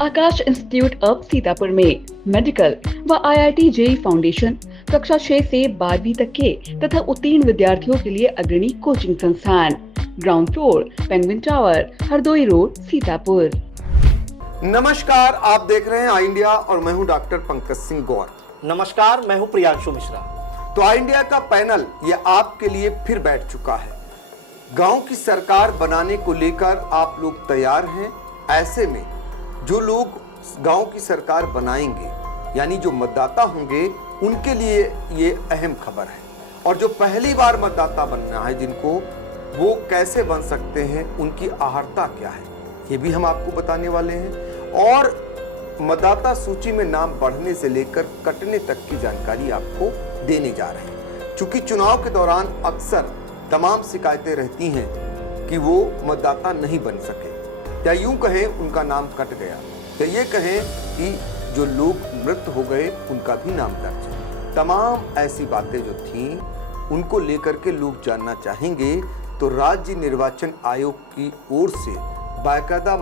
Akash institute of Sitapur में medical व IIT JEE foundation कक्षा 6 से 12वीं तक के तथा उत्तीर्ण विद्यार्थियों के लिए अग्रणी कोचिंग संस्थान। Ground floor, penguin tower, Hardoi road, Sitapur. नमस्कार, आप देख रहे हैं आई इंडिया और मैं हूं डॉक्टर पंकज सिंह गौर। नमस्कार, मैं हूं प्रियांशु मिश्रा। तो आई इंडिया का पैनल ये आपके लिए फिर बैठ चुका है। गांव की सरकार बनाने को लेकर आप लोग तैयार हैं। ऐसे में जो लोग गांव की सरकार बनाएंगे यानी जो मतदाता होंगे उनके लिए ये अहम खबर है। और जो पहली बार मतदाता बनना है जिनको, वो कैसे बन सकते हैं, उनकी अहर्ता क्या है, ये भी हम आपको बताने वाले हैं। और मतदाता सूची में नाम बढ़ने से लेकर कटने तक की जानकारी आपको देने जा रहे हैं। चूंकि चुनाव के दौरान अक्सर तमाम शिकायतें रहती हैं कि वो मतदाता नहीं बन सके, या यूं कहें उनका नाम कट गया, या ये कहें कि जो लोग मृत हो गए उनका भी नाम दर्ज है। तमाम ऐसी बातें जो थीं उनको लेकर के लोग जानना चाहेंगे। तो राज्य निर्वाचन आयोग की ओर से बाकायदा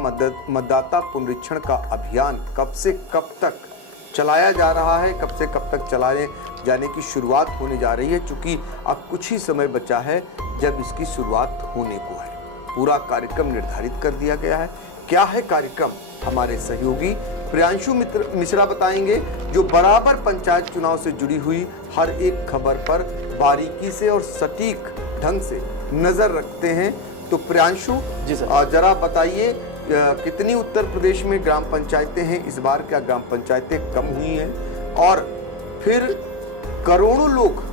मतदाता पुनरीक्षण का अभियान कब से कब तक चलाया जा रहा है, कब से कब तक चलाए जाने की शुरुआत होने जा रही है। चूंकि अब कुछ ही समय बचा है जब इसकी शुरुआत होने को है। पूरा कार्यक्रम निर्धारित कर दिया गया है। क्या है कार्यक्रम, हमारे सहयोगी प्रियांशु मिश्रा बताएंगे, जो बराबर पंचायत चुनाव से जुड़ी हुई हर एक खबर पर बारीकी से और सटीक ढंग से नजर रखते हैं। तो प्रियांशु जी सर, जरा बताइए कितनी उत्तर प्रदेश में ग्राम पंचायतें हैं इस बार? क्या ग्राम पंचायतें कम हुई हैं? और फिर करोड़ों लोग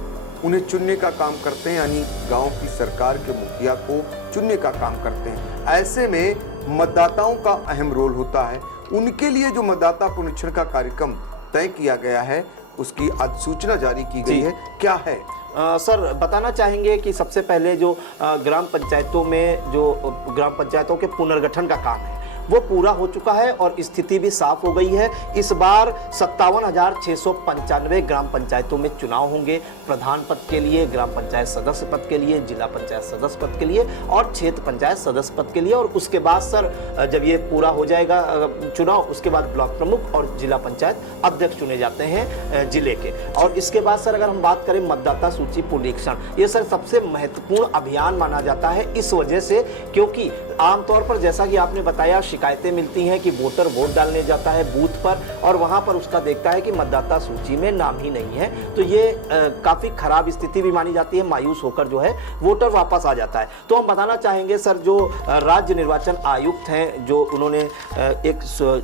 उन्हें चुनने का काम करते हैं, यानी गांव की सरकार के मुखिया को चुनने का काम करते हैं। ऐसे में मतदाताओं का अहम रोल होता है। उनके लिए जो मतदाता पुनरीक्षण का कार्यक्रम तय किया गया है उसकी अधिसूचना जारी की गई है। क्या है सर, बताना चाहेंगे कि सबसे पहले जो ग्राम पंचायतों में जो ग्राम पंचायतों के पुनर्गठन का काम है वो पूरा हो चुका है और स्थिति भी साफ हो गई है। इस बार 57,695 ग्राम पंचायतों में चुनाव होंगे। प्रधान पद के लिए, ग्राम पंचायत सदस्य पद के लिए, जिला पंचायत सदस्य पद के लिए और क्षेत्र पंचायत सदस्य पद के लिए। और उसके बाद सर जब ये पूरा हो जाएगा चुनाव, उसके बाद ब्लॉक प्रमुख और जिला पंचायत अध्यक्ष चुने जाते हैं जिले के। और इसके बाद सर अगर हम बात करें मतदाता सूची पुनरीक्षण, ये सर सबसे महत्वपूर्ण अभियान माना जाता है इस वजह से क्योंकि आमतौर पर जैसा कि आपने बताया शिकायतें मिलती हैं कि वोटर वोट डालने जाता है बूथ पर और वहां पर उसका देखता है कि मतदाता सूची में नाम ही नहीं है। तो ये काफी खराब स्थिति भी मानी जाती है। मायूस होकर जो है वोटर वापस आ जाता है। तो हम बताना चाहेंगे सर, जो राज्य निर्वाचन आयुक्त हैं, जो उन्होंने एक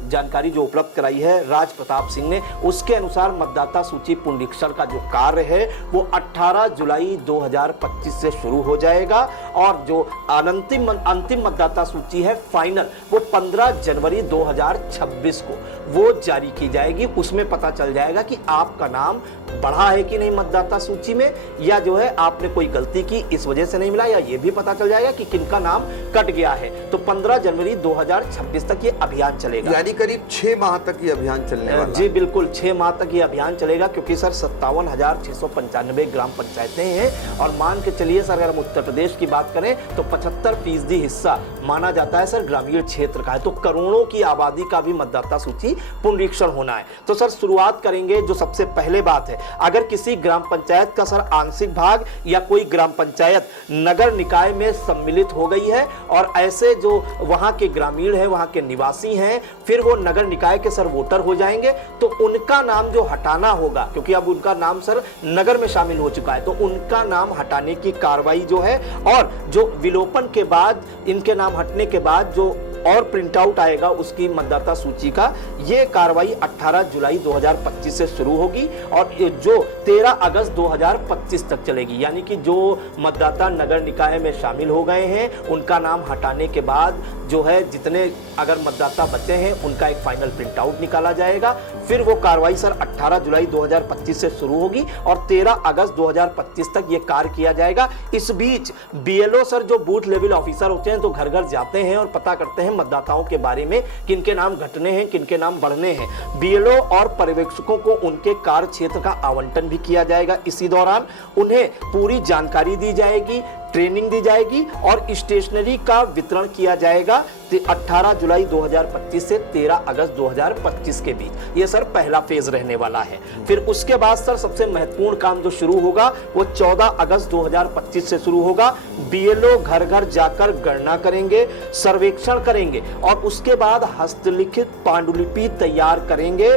जानकारी जो उपलब्ध कराई है राज प्रताप सिंह ने, उसके अनुसार मतदाता सूची पुनरीक्षण का जो कार्य है वो 18 जुलाई 2025 से शुरू हो जाएगा और जो अंतिम मतदाता सूची है फाइनल वो 15 जनवरी 2026 को वो जारी की जाएगी। उसमें पता चल जाएगा कि आपका नाम बढ़ा है कि नहीं मतदाता सूची में, या जो है आपने कोई गलती की इस वजह से नहीं मिला, या ये भी पता चल जाएगा कि किनका नाम कट गया है। तो 15 जनवरी 2026 तक ये अभियान चलेगा, यानी करीब 6 माह तक ये अभियान चलने वाला है। जी बिल्कुल, 6 माह तक ये अभियान चलेगा क्योंकि सर 57,695 ग्राम पंचायतें हैं। और मान के चलिए सर, अगर हम उत्तर प्रदेश की बात करें तो 75% हिस्सा माना जाता है सर ग्रामीण क्षेत्र का है। तो करोड़ों की आबादी का भी मतदाता सूची पुनरीक्षण होना है। तो सर शुरुआत करेंगे, जो सबसे पहले बात है, अगर किसी ग्राम पंचायत का सर आंशिक भाग या कोई ग्राम पंचायत नगर निकाय में सम्मिलित हो गई है और ऐसे जो वहां के ग्रामीण है, वहां के निवासी हैं, फिर वो नगर निकाय के सर वोटर हो जाएंगे, तो उनका नाम जो हटाना होगा, क्योंकि अब उनका नाम सर नगर में शामिल हो चुका है, तो उनका नाम हटाने की कार्रवाई जो है, और जो विलोपन के बाद, इनके नाम हटने के बाद जो और प्रिंट आउट आएगा उसकी मतदाता सूची का, ये कार्रवाई 18 जुलाई 2025 से शुरू होगी और जो 13 अगस्त 2025 तक चलेगी। यानी कि जो मतदाता नगर निकाय में शामिल हो गए हैं उनका नाम हटाने के बाद जो है जितने अगर मतदाता बचे हैं उनका एक फाइनल प्रिंट आउट निकाला जाएगा। फिर वो कार्रवाई सर 18 जुलाई 2025 से शुरू होगी और 13 अगस्त 2025 तक ये कार्य किया जाएगा। इस बीच बीएलओ सर जो बूथ लेवल ऑफिसर होते हैं तो घर घर जाते हैं और पता करते हैं मतदाताओं के बारे में, किनके नाम घटने हैं, किनके नाम बढ़ने हैं। बीएलओ और पर्यवेक्षकों को उनके कार्य क्षेत्र का आवंटन भी किया जाएगा। इसी दौरान उन्हें पूरी जानकारी दी जाएगी ट्रेनिंग दी जाएगी और स्टेशनरी का वितरण किया जाएगा 18 जुलाई 2025 से 13 अगस्त 2025 के बीच। ये सर पहला फेज रहने वाला है। फिर उसके बाद सर सबसे महत्वपूर्ण काम जो शुरू होगा वो 14 अगस्त 2025 से शुरू होगा। बीएलओ घर घर जाकर गणना करेंगे, सर्वेक्षण करेंगे और उसके बाद हस्तलिखित पांडुलिपि तैयार करेंगे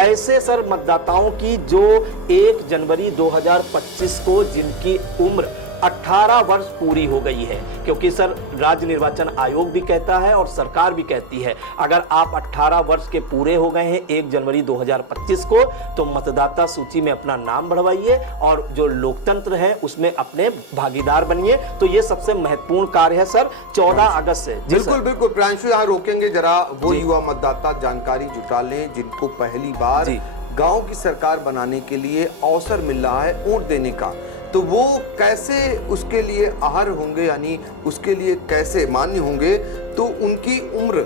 ऐसे सर मतदाताओं की जो 1 जनवरी 2025 को जिनकी उम्र 18 वर्ष पूरी हो गई है, क्योंकि सर राज्य निर्वाचन आयोग भी कहता है और सरकार भी कहती है अगर आप 18 वर्ष के पूरे हो गए हैं 1 जनवरी 2025 को तो मतदाता सूची में अपना नाम बढ़वाइए और जो लोकतंत्र है उसमें अपने भागीदार बनिए। तो ये सबसे महत्वपूर्ण कार्य है सर 14 अगस्त से। बिल्कुल बिल्कुल प्रांशु, यहाँ रोकेंगे जरा। वो युवा मतदाता जानकारी जुटा लें जिनको पहली बार गांव की सरकार बनाने के लिए अवसर मिल रहा है वोट देने का, तो वो कैसे उसके लिए आहर होंगे, यानी उसके लिए कैसे मान्य होंगे। तो उनकी उम्र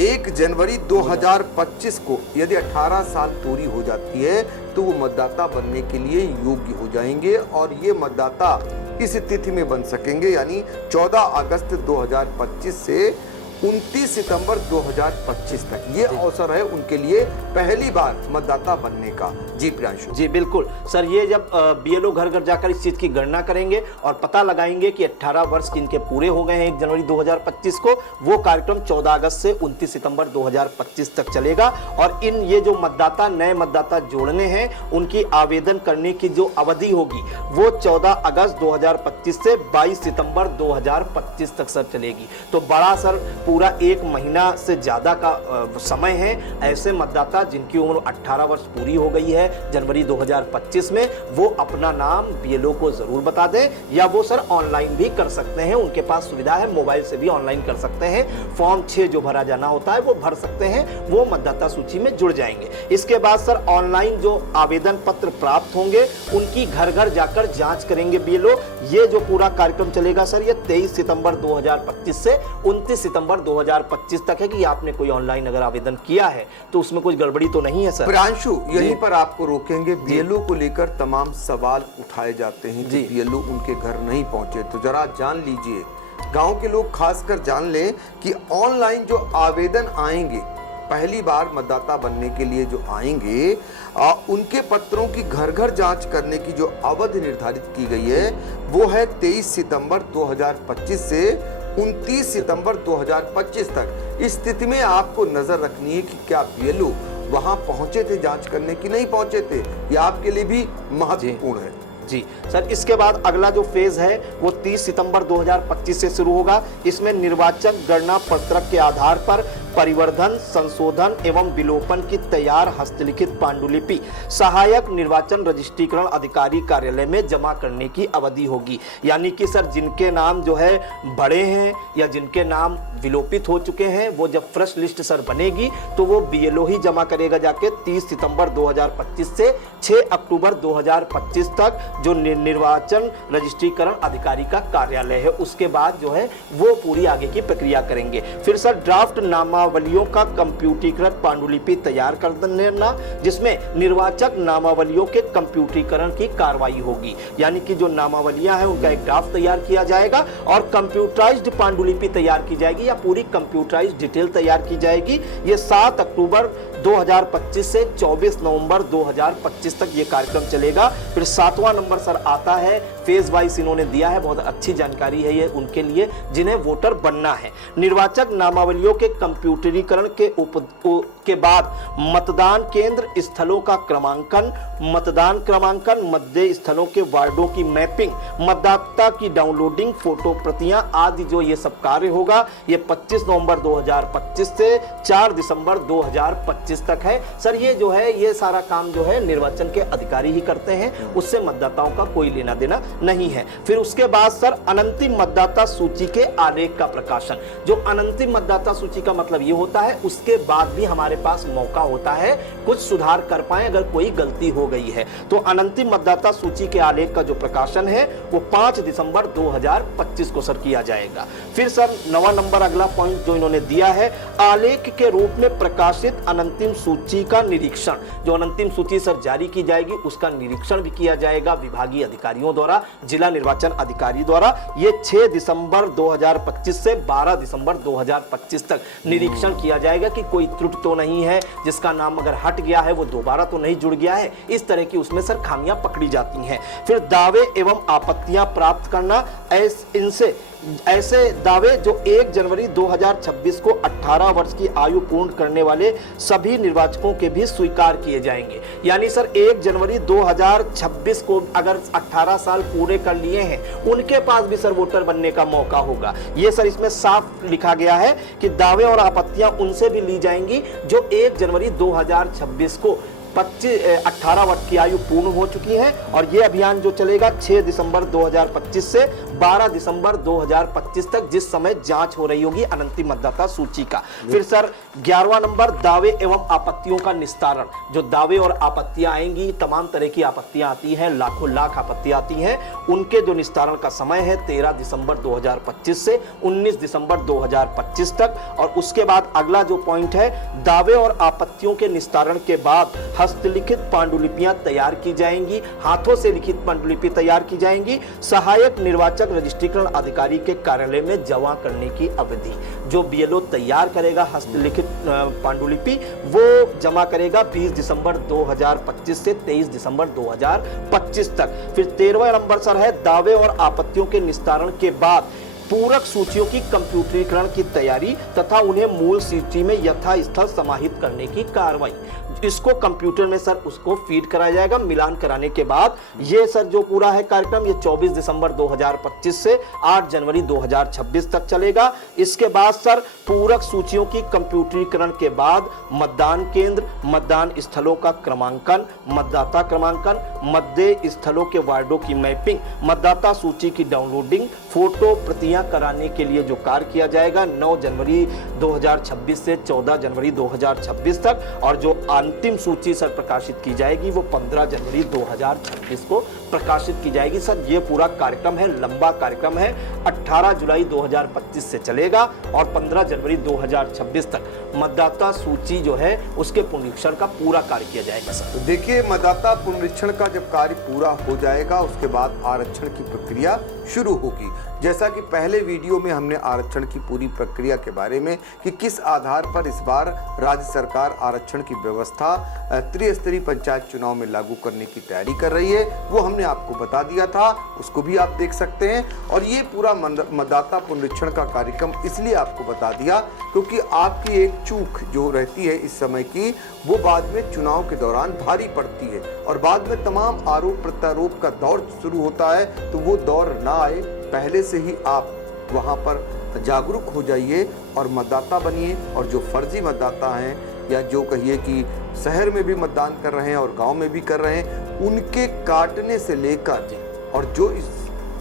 1 जनवरी 2025 को यदि 18 साल पूरी हो जाती है तो वो मतदाता बनने के लिए योग्य हो जाएंगे और ये मतदाता इस तिथि में बन सकेंगे, यानी 14 अगस्त 2025 से 29 सितंबर 2025 तक ये अवसर है उनके लिए पहली बार मतदाता बनने का। जी प्रियांशु। जी बिल्कुल सर, ये जब बीएलओ घर घर जाकर इस चीज की गणना करेंगे और पता लगाएंगे कि 18 वर्ष इनके पूरे हो गए हैं 1 जनवरी 2025 को, वो कार्यक्रम 14 अगस्त से 29 सितंबर 2025 तक चलेगा। और इन ये जो मतदाता नए मतदाता जोड़ने हैं उनकी आवेदन करने की जो अवधि होगी वो 14 अगस्त 2025 से 22 सितंबर 2025 तक सर चलेगी। तो बड़ा सर पूरा 1 महीना से ज्यादा का समय है। ऐसे मतदाता जिनकी उम्र 18 वर्ष पूरी हो गई है जनवरी 2025 में, वो अपना नाम बीएलओ को जरूर बता दें, या वो सर ऑनलाइन भी कर सकते हैं, उनके पास सुविधा है, मोबाइल से भी ऑनलाइन कर सकते हैं। फॉर्म 6 जो भरा जाना होता है वो भर सकते हैं, वो मतदाता सूची में जुड़ जाएंगे। इसके बाद सर ऑनलाइन जो आवेदन पत्र प्राप्त होंगे उनकी घर घर जाकर जांच करेंगे बीएलओ। ये जो पूरा कार्यक्रम चलेगा सर ये 23 सितंबर 2025 से 29 सितंबर 2025 तक है कि आपने कोई ऑनलाइन अगर आवेदन किया है तो उसमें कुछ गड़बड़ी तो नहीं है सर। प्रांशु, यहीं पर आपको रोकेंगे। बीएलओ को लेकर तमाम सवाल उठाए जाते हैं कि बीएलओ उनके घर नहीं पहुंचे, तो जरा जान लीजिए, गांव के लोग खासकर जान लें कि ऑनलाइन जो आवेदन आएंगे पहली बार मतदाता बनने के लिए जो आएंगे उनके पत्रों की घर घर जांच करने की जो अवधि निर्धारित की गई है वो है 23 सितंबर 2025 से 29 सितंबर 2025 तक। इस स्थिति में आपको नजर रखनी है कि क्या बीएलओ वहां पहुंचे थे जांच करने की नहीं पहुंचे थे, यह आपके लिए भी महत्वपूर्ण है। जी सर, इसके बाद अगला जो फेज है वो 30 सितंबर 2025 से शुरू होगा। इसमें निर्वाचक गणना पत्रक के आधार पर परिवर्धन, संशोधन एवं विलोपन की तैयार हस्तलिखित पांडुलिपि सहायक निर्वाचन रजिस्ट्रीकरण अधिकारी कार्यालय में जमा करने की अवधि होगी। यानी कि सर जिनके नाम जो है बड़े हैं या जिनके नाम विलोपित हो चुके हैं, वो जब फ्रेश लिस्ट सर बनेगी तो वो बीएलओ ही जमा करेगा जाके 30 सितंबर 2025 से 6 अक्टूबर 2025 तक जो निर्वाचन रजिस्ट्रीकरण अधिकारी का कार्यालय है, उसके बाद जो है वो पूरी आगे की प्रक्रिया करेंगे। फिर सर ड्राफ्ट नामावलियों का कंप्यूटरीकृत पांडुलिपि तैयार कर देना, जिसमें निर्वाचक नामावलियों के कंप्यूटरीकरण की कार्रवाई होगी। यानी कि जो नामावलियां हैं उनका एक ड्राफ्ट तैयार किया जाएगा और कंप्यूटराइज्ड पांडुलिपि तैयार की जाएगी या पूरी कंप्यूटराइज्ड डिटेल तैयार की जाएगी। ये 7 अक्टूबर 2025 से 24 नवंबर 2025 तक ये कार्यक्रम चलेगा। फिर 7वां नंबर सर आता है, फेज वाइज इन्होंने दिया है, बहुत अच्छी जानकारी है ये उनके लिए जिन्हें वोटर बनना है। निर्वाचक नामावलियों के कंप्यूटरीकरण के बाद मतदान केंद्र स्थलों का क्रमांकन, मतदान क्रमांकन, मतदेय स्थलों के वार्डों की मैपिंग, मतदाता की डाउनलोडिंग, फोटो प्रतियां आदि जो ये सब कार्य होगा ये 25 नवंबर 2025 से 4 दिसंबर 2025 तक है। सर ये जो है ये सारा काम जो है निर्वाचन के अधिकारी ही करते हैं, उससे मतदाताओं का कोई लेना देना नहीं है। फिर उसके बाद सर अनंतिम मतदाता सूची के आलेख का प्रकाशन। जो अनंतिम मतदाता सूची का मतलब ये होता है उसके बाद भी हमारे पास मौका होता है कुछ सुधार कर पाए अगर कोई गलती हो गई है। तो अनंतिम मतदाता सूची के आलेख का जो प्रकाशन है वो 5 दिसंबर 2025 को सर किया जाएगा। फिर सर 9वां नंबर अगला पॉइंट जो इन्होंने दिया है, आलेख के रूप में प्रकाशित अनंतिम अंतिम सूची का निरीक्षण, जो अंतिम सूची सर जारी की जाएगी उसका निरीक्षण भी किया जाएगा विभागीय अधिकारियों द्वारा, जिला निर्वाचन अधिकारी द्वारा। ये 6 दिसंबर 2025 से 12 दिसंबर 2025 तक निरीक्षण किया जाएगा कि कोई त्रुटि तो नहीं है, जिसका नाम अगर हट गया है वो दोबारा तो नहीं जुड़ गया है, इस तरह की उसमें सर खामियां पकड़ी जाती हैं। फिर दावे एवं आपत्तियां प्राप्त करना, ऐसे दावे जो 1 जनवरी 2026 को 18 वर्ष की आयु पूर्ण करने वाले सभी निर्वाचकों के भी स्वीकार किए जाएंगे। यानी सर 1 जनवरी 2026 को अगर 18 साल पूरे कर लिए हैं उनके पास भी सर वोटर बनने का मौका होगा। ये सर इसमें साफ लिखा गया है कि दावे और आपत्तियां उनसे भी ली जाएंगी जो 1 जनवरी 2026 को 18 वर्ष की आयु पूर्ण हो चुकी है। और यह अभियान जो चलेगा 6 दिसंबर 2025 से 12 दिसंबर 2025 तक, जिस समय जांच हो रही होगी अंतिम मतदाता सूची का। फिर सर 11वां नंबर, दावे एवं आपत्तियों का निस्तारण। जो दावे और आपत्तियां आएंगी, तमाम तरह की आपत्तियां आती हैं, लाखों लाख आपत्तियां आती हैं, उनके जो निस्तारण का समय है 13 दिसंबर 2025 से 19 दिसंबर 2025 तक। और उसके बाद अगला जो पॉइंट है, दावे और आपत्तियों के निस्तारण के बाद हस्तलिखित पांडुलिपियां तैयार की जाएंगी, हाथों से लिखित पांडुलिपि तैयार की जाएंगी। सहायक निर्वाचक रजिस्ट्रीकरण अधिकारी के कार्यालय में जमा करने की अवधि, जो बीएलओ तैयार करेगा हस्तलिखित पांडुलिपि, वो जमा करेगा 20 दिसंबर 2025 से 23 दिसंबर 2025 तक। फिर 13वां नंबर सर है, दावे और आपत्तियों के निस्तारण के बाद पूरक सूचियों की कंप्यूटरीकरण की तैयारी तथा उन्हें मूल सूची में यथास्थल समाहित करने की कार्रवाई। इसको कंप्यूटर में सर उसको फीड कराया जाएगा। मिलान कराने के बाद ये सर जो पूरा है कार्यक्रम, ये 24 दिसंबर 2025 से 8 जनवरी 2026 तक चलेगा। इसके बाद सर पूरक सूचियों की कंप्यूटरीकरण के बाद मतदान केंद्र, मतदान स्थलों का क्रमांकन, मतदाता क्रमांकन, मतदेय स्थलों के वार्डों की मैपिंग, मतदाता सूची की डाउनलोडिंग, फोटो प्रतियां कराने के लिए जो कार्य किया जाएगा 9 जनवरी 2026 से 14 जनवरी 2026 तक। और जो अंतिम सूची सर प्रकाशित की जाएगी वो 15 जनवरी 2026 को प्रकाशित की जाएगी। सर ये पूरा कार्यक्रम है, लंबा कार्यक्रम है, 18 जुलाई 2025 से चलेगा और 15 जनवरी 2026 तक मतदाता सूची जो है उसके पुनरीक्षण का पूरा कार्य किया जाएगा। सर तो देखिए, मतदाता पुनरीक्षण का जब कार्य पूरा हो जाएगा उसके बाद आरक्षण की प्रक्रिया शुरू होगी। जैसा कि पहले वीडियो में हमने आरक्षण की पूरी प्रक्रिया के बारे में कि किस आधार पर इस बार राज्य सरकार आरक्षण की व्यवस्था त्रिस्तरीय पंचायत चुनाव में लागू करने की तैयारी कर रही है, वो हमने आपको बता दिया था, उसको भी आप देख सकते हैं। और ये पूरा मतदाता पुनरीक्षण का कार्यक्रम इसलिए आपको बता दिया क्योंकि आपकी एक चूक जो रहती है इस समय की, वो बाद में चुनाव के दौरान भारी पड़ती है और बाद में तमाम आरोप प्रत्यारोप का दौर शुरू होता है। तो वो दौर ना आए, पहले से ही आप वहाँ पर जागरूक हो जाइए और मतदाता बनिए। और जो फर्जी मतदाता हैं या जो कहिए कि शहर में भी मतदान कर रहे हैं और गांव में भी कर रहे हैं, उनके काटने से लेकर और जो इस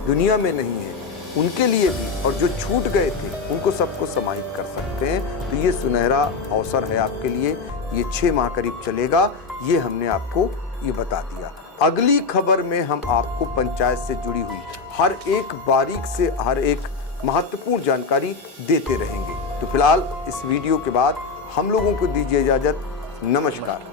दुनिया में नहीं है उनके लिए भी, और जो छूट गए थे उनको सबको समाहित कर सकते हैं। तो ये सुनहरा अवसर है आपके लिए। ये 6 माह करीब चलेगा, ये हमने आपको ये बता दिया। अगली खबर में हम आपको पंचायत से जुड़ी हुई हर एक बारीक से हर एक महत्वपूर्ण जानकारी देते रहेंगे। तो फिलहाल इस वीडियो के बाद हम लोगों को दीजिए इजाजत। नमस्कार।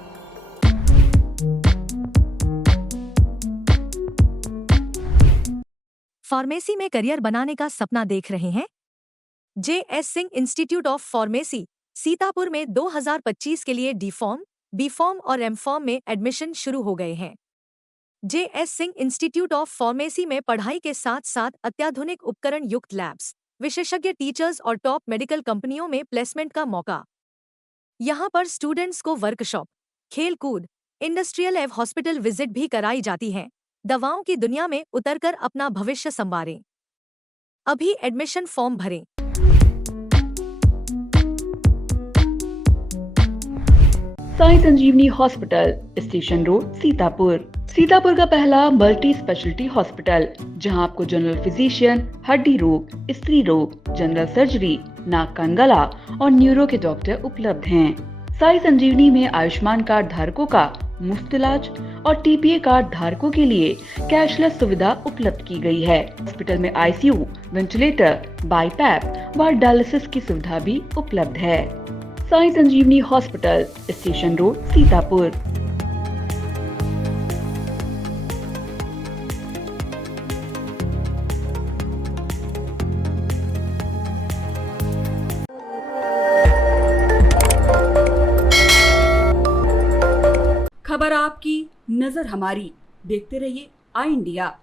फार्मेसी में करियर बनाने का सपना देख रहे हैं? JS. Singh institute of pharmacy Sitapur में 2025 के लिए डी फॉर्म, बी फॉर्म और एम फॉर्म में एडमिशन शुरू हो गए हैं। JS. Singh institute of pharmacy में पढ़ाई के साथ साथ अत्याधुनिक उपकरण युक्त लैब्स, विशेषज्ञ टीचर्स और टॉप मेडिकल कंपनियों में प्लेसमेंट का मौका। यहाँ पर स्टूडेंट्स को वर्कशॉप, खेल-कूद, इंडस्ट्रियल एवं हॉस्पिटल विजिट भी कराई जाती है। दवाओं की दुनिया में उतरकर अपना भविष्य संवारें। अभी एडमिशन फॉर्म भरें। Sai Sanjeevani hospital, station road, Sitapur. Sitapur का पहला मल्टी स्पेशलिटी हॉस्पिटल जहां आपको जनरल फिजिशियन, हड्डी रोग, स्त्री रोग, जनरल सर्जरी, नाक कान गला और न्यूरो के डॉक्टर उपलब्ध हैं। साई संजीवनी में आयुष्मान कार्ड धारकों का मुफ्त इलाज और टीपीए कार्ड धारकों के लिए कैशलेस सुविधा उपलब्ध की गई है। हॉस्पिटल में आईसीयू, वेंटिलेटर, बाईपैप व डायलिसिस की सुविधा भी उपलब्ध है। Sai Sanjeevani hospital, station road, Sitapur. खबर आपकी, नजर हमारी। देखते रहिए आई इंडिया।